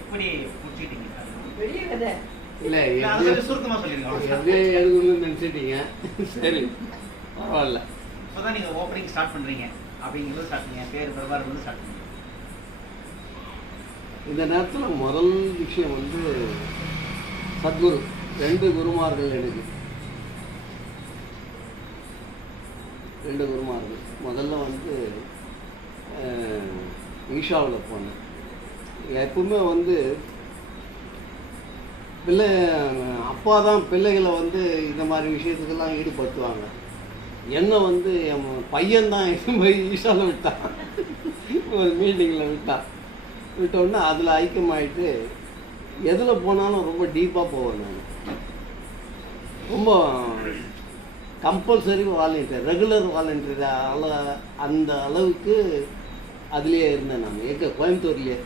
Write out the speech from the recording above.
எப்படி புடிச்சிட்டீங்க? பெரிய கதை இல்லை சுருக்கமாக சொல்லிடுங்க. எப்படியே எழுதணும்னு நினச்சிட்டீங்க. சரி, பரவாயில்ல. இப்போ தான் நீங்கள் ஓப்பனிங் ஸ்டார்ட் பண்ணுறீங்க அப்படிங்கிறது ஸ்டார்ட் பண்ணுங்க. பேர் பிரபாகர் ஸ்டார்ட் பண்ணுங்க. இந்த நேரத்தில் முதல் விஷயம் வந்து சத்குரு, 2 குருமார்கள் எனக்கு. 2 குருமார்கள். முதல்ல வந்து ஈஷாவில் போனேன். எப்பவுமே வந்து அப்பா தான் பிள்ளைகளை வந்து இந்த மாதிரி விஷயத்துக்கெல்லாம் ஈடுபடுத்துவாங்க. என்னை வந்து என் பையன்தான் போய் ஈஷாவில் விட்டான். ஒரு மீட்டிங்கில் விட்டோன்னா அதில் ஐக்கியமாயிட்டு எதில் போனாலும் ரொம்ப டீப்பாக போவேன். நான் ரொம்ப கம்பல்சரி வாலண்டியர், ரெகுலர் வாலண்டியர் அந்த அளவுக்கு அதுலேயே இருந்தேன். நான் கோயம்புத்தூர்லேயே